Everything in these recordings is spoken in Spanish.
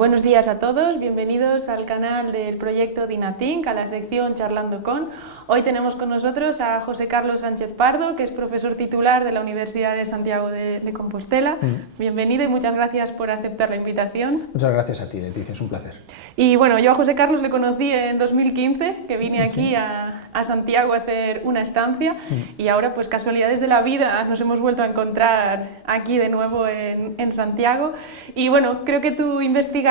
Buenos días a todos, bienvenidos al canal del proyecto DINATINC, a la sección Charlando con. Hoy tenemos con nosotros a José Carlos Sánchez Pardo, que es profesor titular de la Universidad de Santiago de Compostela. Bienvenido y muchas gracias por aceptar la invitación. Muchas gracias a ti, Leticia, es un placer. Y bueno, yo a José Carlos le conocí en 2015, que vine aquí a Santiago a hacer una estancia y ahora, pues casualidades de la vida, nos hemos vuelto a encontrar aquí de nuevo en Santiago. Y bueno, creo que tu investigación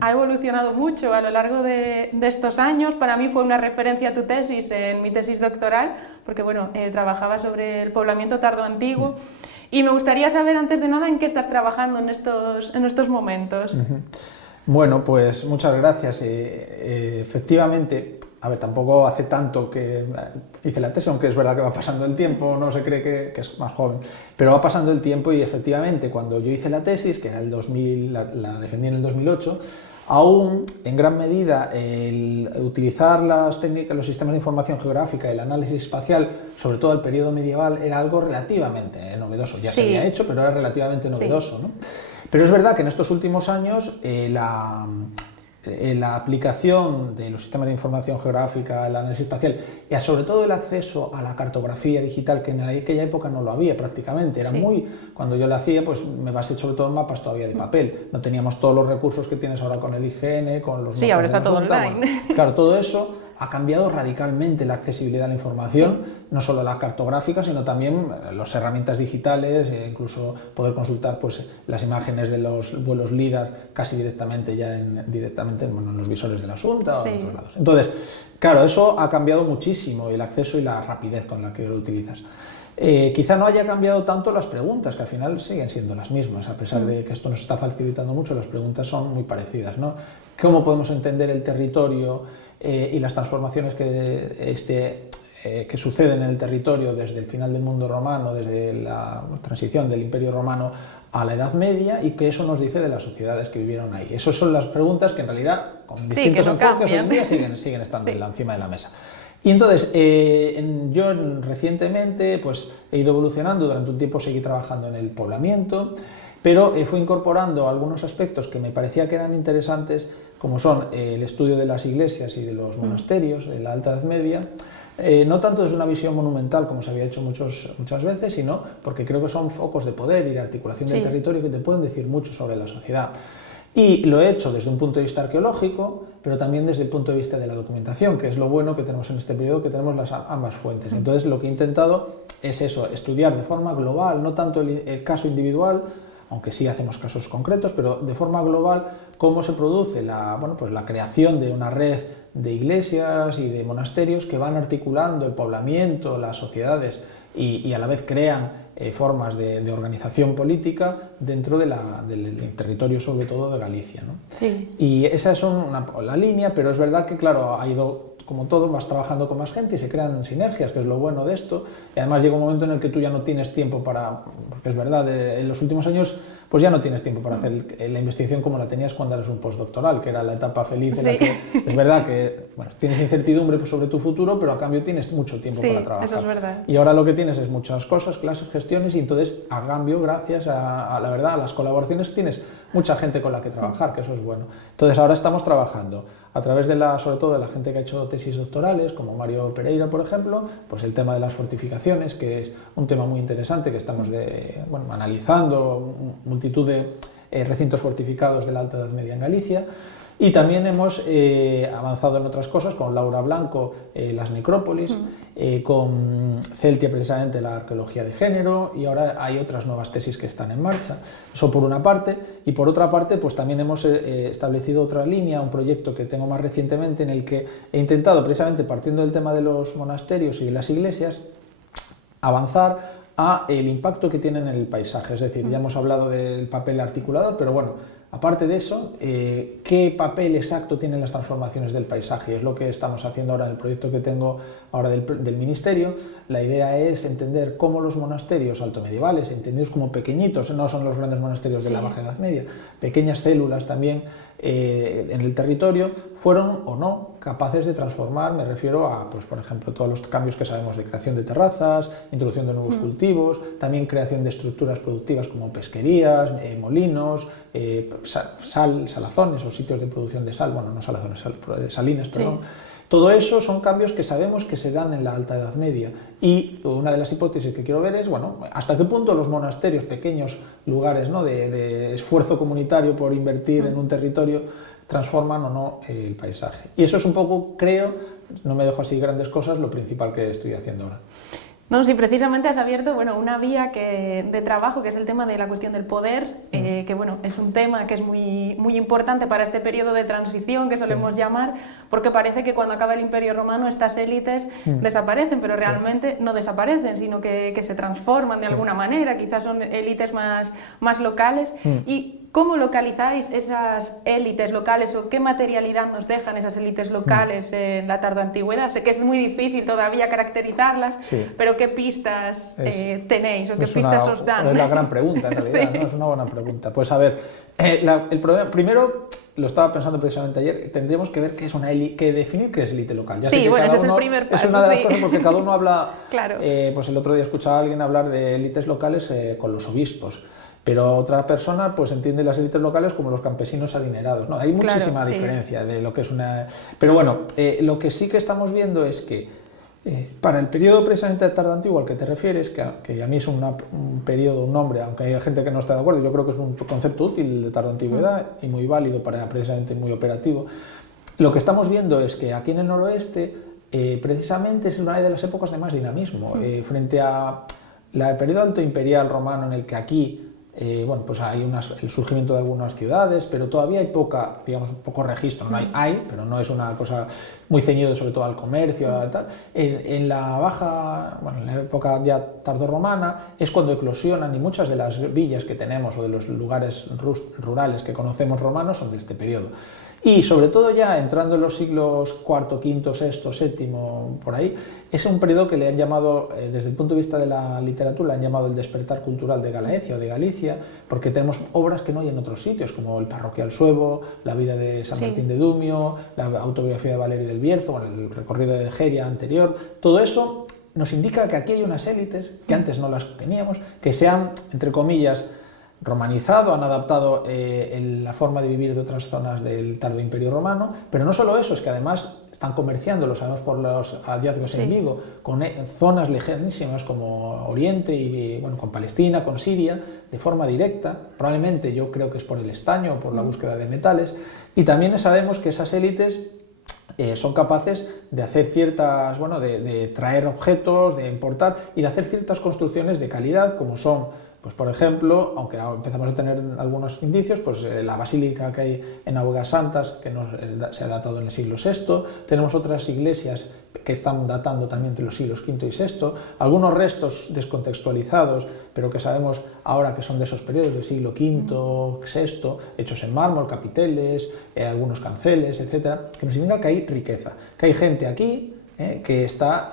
ha evolucionado mucho a lo largo de estos años. Para mí fue una referencia tu tesis en mi tesis doctoral, porque bueno, trabajaba sobre el poblamiento tardoantiguo. Y me gustaría saber, antes de nada, en qué estás trabajando en estos momentos. Bueno, pues muchas gracias. Efectivamente, a ver, tampoco hace tanto que hice la tesis, aunque es verdad que va pasando el tiempo, no se cree que es más joven, pero va pasando el tiempo y efectivamente cuando yo hice la tesis, que era el 2000, la defendí en el 2008, aún en gran medida el utilizar las técnicas, los sistemas de información geográfica, el análisis espacial, sobre todo el periodo medieval, era algo relativamente novedoso. Ya se había hecho, pero era relativamente novedoso, ¿no? Pero es verdad que en estos últimos años la aplicación de los sistemas de información geográfica, el análisis espacial y sobre todo el acceso a la cartografía digital, que en aquella época no lo había prácticamente, era cuando yo lo hacía, pues me basé sobre todo en mapas todavía de papel, no teníamos todos los recursos que tienes ahora con el IGN, con los ahora está todo online. Bueno, claro, todo eso ha cambiado radicalmente la accesibilidad a la información, no solo la cartográfica, sino también las herramientas digitales, incluso poder consultar pues, las imágenes de los vuelos LIDAR casi directamente en los visores de la Asunta o en otros lados. Entonces, claro, eso ha cambiado muchísimo, el acceso y la rapidez con la que lo utilizas. Quizá no haya cambiado tanto las preguntas, que al final siguen siendo las mismas, a pesar de que esto nos está facilitando mucho, las preguntas son muy parecidas, ¿no? ¿Cómo podemos entender el territorio y las transformaciones que suceden en el territorio desde el final del mundo romano, desde la transición del Imperio Romano a la Edad Media, y qué eso nos dice de las sociedades que vivieron ahí? Esas son las preguntas que en realidad, con distintos enfoques, hoy en día siguen estando encima de la mesa. Y entonces, yo recientemente pues, he ido evolucionando, durante un tiempo seguí trabajando en el poblamiento, pero fui incorporando algunos aspectos que me parecía que eran interesantes, como son el estudio de las iglesias y de los monasterios de la Alta Edad Media, no tanto desde una visión monumental como se había hecho muchas veces, sino porque creo que son focos de poder y de articulación del territorio que te pueden decir mucho sobre la sociedad. Y lo he hecho desde un punto de vista arqueológico, pero también desde el punto de vista de la documentación, que es lo bueno que tenemos en este periodo, que tenemos ambas fuentes. Entonces lo que he intentado es eso, estudiar de forma global, no tanto el caso individual, aunque sí hacemos casos concretos, pero de forma global, cómo se produce la creación de una red de iglesias y de monasterios que van articulando el poblamiento, las sociedades y a la vez crean formas de organización política dentro del territorio, sobre todo de Galicia, ¿no? Y esa es la línea, pero es verdad que, claro, ha ido, como todo, vas trabajando con más gente y se crean sinergias, que es lo bueno de esto, y además llega un momento en el que tú ya no tienes tiempo porque es verdad, en los últimos años pues ya no tienes tiempo para hacer la investigación como la tenías cuando eras un postdoctoral, que era la etapa feliz en la que es verdad que tienes incertidumbre sobre tu futuro, pero a cambio tienes mucho tiempo para trabajar. Eso es verdad. Y ahora lo que tienes es muchas cosas, clases, gestiones, y entonces a cambio, gracias a la verdad, a las colaboraciones, tienes mucha gente con la que trabajar, que eso es bueno. Entonces ahora estamos trabajando a través sobre todo de la gente que ha hecho tesis doctorales, como Mario Pereira, por ejemplo, pues el tema de las fortificaciones, que es un tema muy interesante que estamos analizando, multitud de recintos fortificados de la Alta Edad Media en Galicia. Y también hemos avanzado en otras cosas, con Laura Blanco, las necrópolis, con Celtia, precisamente, la arqueología de género, y ahora hay otras nuevas tesis que están en marcha. Eso por una parte, y por otra parte, pues también hemos establecido otra línea, un proyecto que tengo más recientemente, en el que he intentado, precisamente partiendo del tema de los monasterios y de las iglesias, avanzar a el impacto que tienen en el paisaje. Es decir, ya hemos hablado del papel articulador, pero bueno, aparte de eso, ¿qué papel exacto tienen las transformaciones del paisaje? Es lo que estamos haciendo ahora en el proyecto que tengo ahora del ministerio. La idea es entender cómo los monasterios altomedievales, entendidos como pequeñitos, no son los grandes monasterios de la Baja Edad Media, pequeñas células también en el territorio, fueron o no capaces de transformar, me refiero a, pues, por ejemplo, todos los cambios que sabemos de creación de terrazas, introducción de nuevos cultivos, también creación de estructuras productivas como pesquerías, molinos, salazones o sitios de producción de sal, bueno, no salazones, salinas, perdón. Todo eso son cambios que sabemos que se dan en la Alta Edad Media, y una de las hipótesis que quiero ver es, bueno, hasta qué punto los monasterios, pequeños lugares, ¿no?, de esfuerzo comunitario por invertir en un territorio, transforman o no el paisaje. Y eso es un poco, creo, no me dejo así grandes cosas, lo principal que estoy haciendo ahora. No, sí, precisamente has abierto, bueno, una vía de trabajo, que es el tema de la cuestión del poder, que bueno, es un tema que es muy importante para este periodo de transición que solemos llamar, porque parece que cuando acaba el Imperio Romano estas élites desaparecen, pero realmente no desaparecen, sino que se transforman de alguna manera, quizás son élites más locales. Y ¿cómo localizáis esas élites locales o qué materialidad nos dejan esas élites locales en la tardoantigüedad? Sé que es muy difícil todavía caracterizarlas, pero ¿qué pistas tenéis o qué pistas os dan? Es la gran pregunta, en realidad, ¿no? Es una buena pregunta. Pues a ver, el problema, primero, lo estaba pensando precisamente ayer, tendríamos que ver qué es una élite, que definir qué es élite local. Ya sé que bueno, ese es el primer paso. Es una de las cosas, porque cada uno habla, claro. Pues el otro día escuchaba a alguien hablar de élites locales con los obispos. Pero otra persona pues entiende las élites locales como los campesinos adinerados, ¿no? Hay muchísima diferencia de lo que es una... Pero bueno, lo que sí que estamos viendo es que para el periodo precisamente tardoantiguo al que te refieres, que a mí es un periodo, un nombre, aunque hay gente que no está de acuerdo, yo creo que es un concepto útil de tardoantigüedad y muy válido, precisamente muy operativo, lo que estamos viendo es que aquí en el noroeste precisamente es una de las épocas de más dinamismo, frente a el periodo alto imperial romano, en el que aquí bueno, pues hay el surgimiento de algunas ciudades, pero todavía hay poco registro, no hay, pero no es una cosa muy ceñido sobre todo al comercio, tal. En la época ya tardorromana es cuando eclosionan, y muchas de las villas que tenemos o de los lugares rurales que conocemos romanos son de este periodo. Y sobre todo ya entrando en los siglos IV, V, VI, VII, por ahí, es un periodo que le han llamado, desde el punto de vista de la literatura, le han llamado el despertar cultural de Galaecia o de Galicia, porque tenemos obras que no hay en otros sitios, como el Parroquial Suevo, la vida de San Martín de Dumio, la autobiografía de Valerio del Bierzo, el recorrido de Egeria anterior. Todo eso nos indica que aquí hay unas élites, que antes no las teníamos, que se han, entre comillas, romanizado, han adaptado la forma de vivir de otras zonas del tardo Imperio Romano, pero no solo eso, es que además están comerciando, lo sabemos por los hallazgos en Vigo, con zonas lejanísimas como Oriente y bueno, con Palestina, con Siria, de forma directa, probablemente yo creo que es por el estaño o por la búsqueda de metales, y también sabemos que esas élites son capaces de hacer ciertas, bueno, de traer objetos, de importar y de hacer ciertas construcciones de calidad, como son, pues por ejemplo, aunque empezamos a tener algunos indicios, pues la basílica que hay en Aguas Santas, que se ha datado en el siglo VI, tenemos otras iglesias que están datando también entre los siglos V y VI, algunos restos descontextualizados, pero que sabemos ahora que son de esos periodos del siglo V, VI, hechos en mármol, capiteles, algunos canceles, etcétera, que nos indica que hay riqueza, que hay gente aquí que está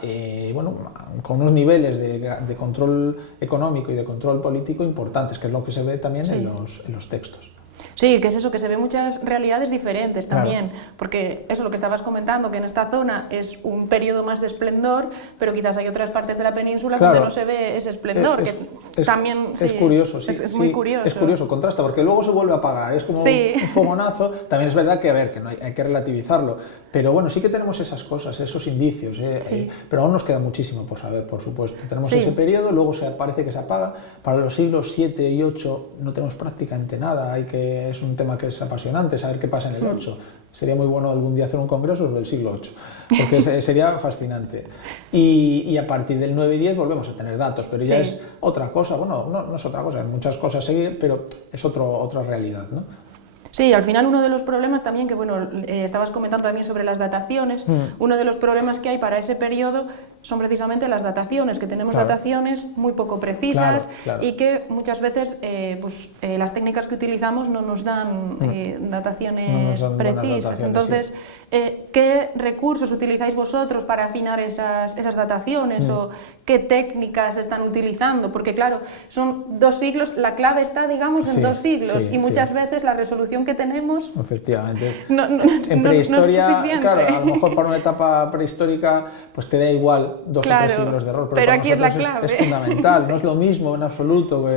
bueno, con unos niveles de control económico y de control político importantes, que es lo que se ve también en los textos. Sí, que es eso, que se ven muchas realidades diferentes también, porque eso lo que estabas comentando, que en esta zona es un periodo más de esplendor, pero quizás hay otras partes de la península donde no se ve ese esplendor, también es curioso, sí, es muy curioso. Es curioso, contrasta, porque luego se vuelve a apagar, es como un fogonazo. También es verdad que, a ver, que no hay que relativizarlo, pero bueno, sí que tenemos esas cosas, esos indicios, pero aún nos queda muchísimo por saber, por supuesto. Tenemos ese periodo, luego parece que se apaga. Para los siglos VII y VIII no tenemos prácticamente nada, es un tema que es apasionante, saber qué pasa en el 8. Sería muy bueno algún día hacer un congreso sobre el siglo VIII, porque sería fascinante. Y a partir del 9 y 10 volvemos a tener datos, pero ya es otra cosa, bueno, no es otra cosa, hay muchas cosas seguir, pero es otra realidad, ¿no? Sí, al final uno de los problemas también, que bueno, estabas comentando también sobre las dataciones, uno de los problemas que hay para ese periodo son precisamente las dataciones, que tenemos dataciones muy poco precisas y que muchas veces las técnicas que utilizamos no nos dan dataciones precisas. Entonces, ¿qué recursos utilizáis vosotros para afinar esas dataciones o qué técnicas están utilizando? Porque claro, son 2 siglos, la clave está, digamos, en 2 siglos y muchas veces la resolución que tenemos efectivamente en prehistoria, no es suficiente. claro, a lo mejor para una etapa prehistórica pues te da igual 2 o 3 siglos de error, pero aquí es la clave. Es fundamental, no es lo mismo en absoluto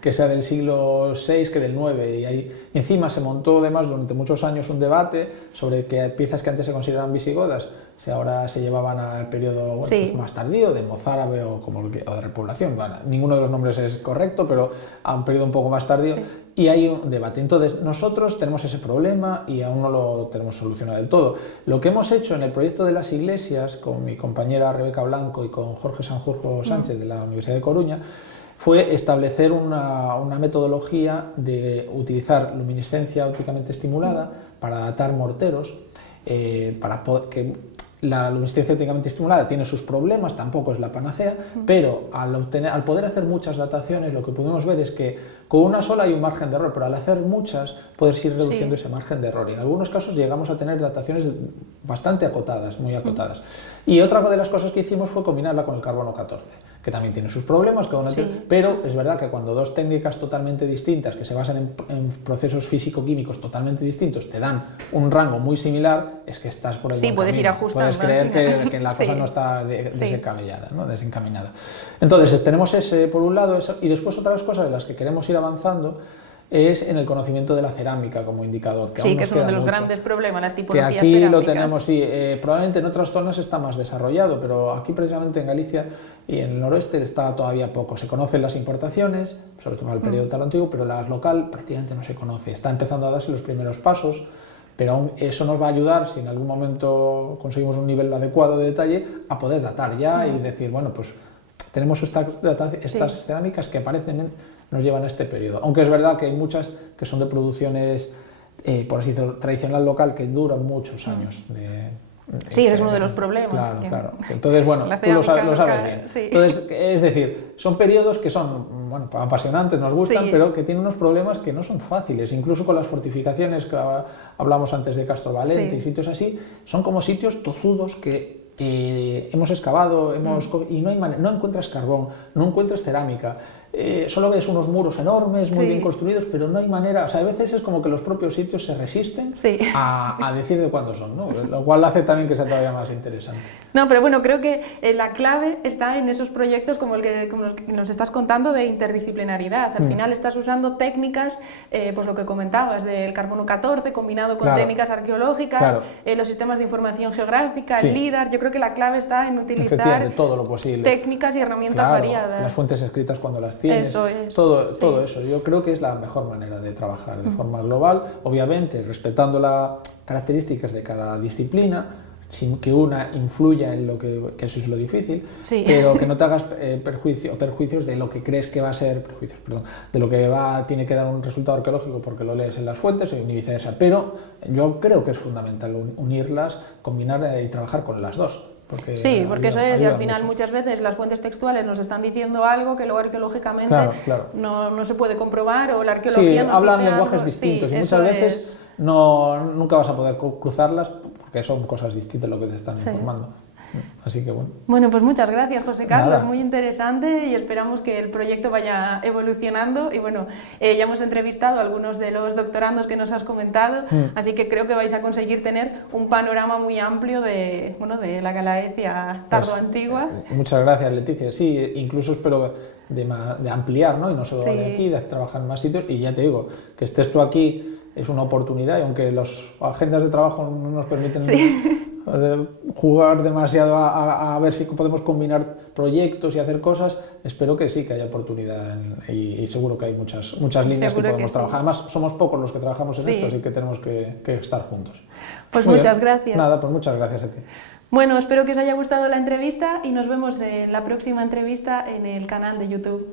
que sea del siglo VI que del IX, y ahí encima se montó además durante muchos años un debate sobre que piezas que antes se consideraban visigodas si ahora se llevaban al periodo pues más tardío, de mozárabe o de repoblación. Bueno, ninguno de los nombres es correcto, pero a un periodo un poco más tardío, y hay un debate. Entonces, nosotros tenemos ese problema y aún no lo tenemos solucionado del todo. Lo que hemos hecho en el proyecto de las iglesias, con mi compañera Rebeca Blanco y con Jorge Sanjurjo Sánchez de la Universidad de Coruña, fue establecer una metodología de utilizar luminiscencia ópticamente estimulada para datar morteros, para poder, que la luminiscencia ópticamente estimulada tiene sus problemas, tampoco es la panacea, pero al poder hacer muchas dataciones, lo que podemos ver es que con una sola hay un margen de error, pero al hacer muchas puedes ir reduciendo ese margen de error, y en algunos casos llegamos a tener dataciones bastante acotadas, muy acotadas. Y otra de las cosas que hicimos fue combinarla con el carbono 14, que también tiene sus problemas, pero es verdad que cuando 2 técnicas totalmente distintas, que se basan en procesos físico-químicos totalmente distintos, te dan un rango muy similar, es que estás por el buen puedes camino. ir ajustando. Puedes creer que la cosa no está desencamellada, ¿no? Desencaminada. Entonces, tenemos ese por un lado, y después otras cosas de las que queremos ir avanzando es en el conocimiento de la cerámica como indicador. Que que es uno de los grandes problemas, las tipologías que aquí cerámicas. Lo tenemos, probablemente en otras zonas está más desarrollado, pero aquí precisamente en Galicia y en el noroeste está todavía poco. Se conocen las importaciones, sobre todo en el periodo tan antiguo, pero la local prácticamente no se conoce. Está empezando a darse los primeros pasos, pero aún eso nos va a ayudar, si en algún momento conseguimos un nivel adecuado de detalle, a poder datar ya y decir, bueno, pues tenemos estas cerámicas que aparecen nos llevan a este periodo. Aunque es verdad que hay muchas que son de producciones, por así decirlo, tradicional local, que duran muchos años. Ese es uno de los problemas. Claro. Entonces, bueno, tú lo sabes bien. Entonces, es decir, son periodos que son apasionantes, nos gustan, pero que tienen unos problemas que no son fáciles. Incluso con las fortificaciones que hablamos antes de Castro Valente y sitios así, son como sitios tozudos que hemos excavado y no encuentras carbón, no encuentras cerámica. Solo ves unos muros enormes, muy bien construidos, pero no hay manera, o sea, a veces es como que los propios sitios se resisten a decir de cuándo son, ¿no? Lo cual hace también que sea todavía más interesante. No, pero bueno, creo que la clave está en esos proyectos como los que nos estás contando de interdisciplinaridad. Al final estás usando técnicas, pues lo que comentabas, del carbono 14 combinado con técnicas arqueológicas, los sistemas de información geográfica, el LIDAR. Yo creo que la clave está en utilizar todo lo posible. Técnicas y herramientas variadas. Las fuentes escritas cuando las tienes. Eso es. Todo eso. Yo creo que es la mejor manera de trabajar de forma global, obviamente respetando las características de cada disciplina, sin que una influya en lo que eso es lo difícil, pero que no te hagas perjuicios de lo que crees que va a ser, de lo que tiene que dar un resultado arqueológico porque lo lees en las fuentes y viceversa. Pero yo creo que es fundamental unirlas, combinar y trabajar con las dos. Porque eso es, y al final muchas veces las fuentes textuales nos están diciendo algo que luego arqueológicamente no se puede comprobar, o la arqueología nos hablan dice lenguajes algo. distintos y muchas veces nunca vas a poder cruzarlas porque son cosas distintas lo que te están informando. Así que bueno. Bueno, pues muchas gracias, José Carlos, muy interesante, y esperamos que el proyecto vaya evolucionando. Y bueno, ya hemos entrevistado a algunos de los doctorandos que nos has comentado, así que creo que vais a conseguir tener un panorama muy amplio de la Galaecia tardo-antigua. Muchas gracias, Leticia. Sí, incluso espero de ampliar, ¿no? Y no solo de aquí, de trabajar en más sitios. Y ya te digo, que estés tú aquí es una oportunidad, y aunque las agendas de trabajo no nos permiten jugar demasiado a ver si podemos combinar proyectos y hacer cosas, espero que sí, que haya oportunidad y seguro que hay muchas líneas que podemos trabajar. Además, somos pocos los que trabajamos en esto, así que tenemos que estar juntos. Pues muchas gracias. Nada, pues muchas gracias a ti. Bueno, espero que os haya gustado la entrevista y nos vemos en la próxima entrevista en el canal de YouTube.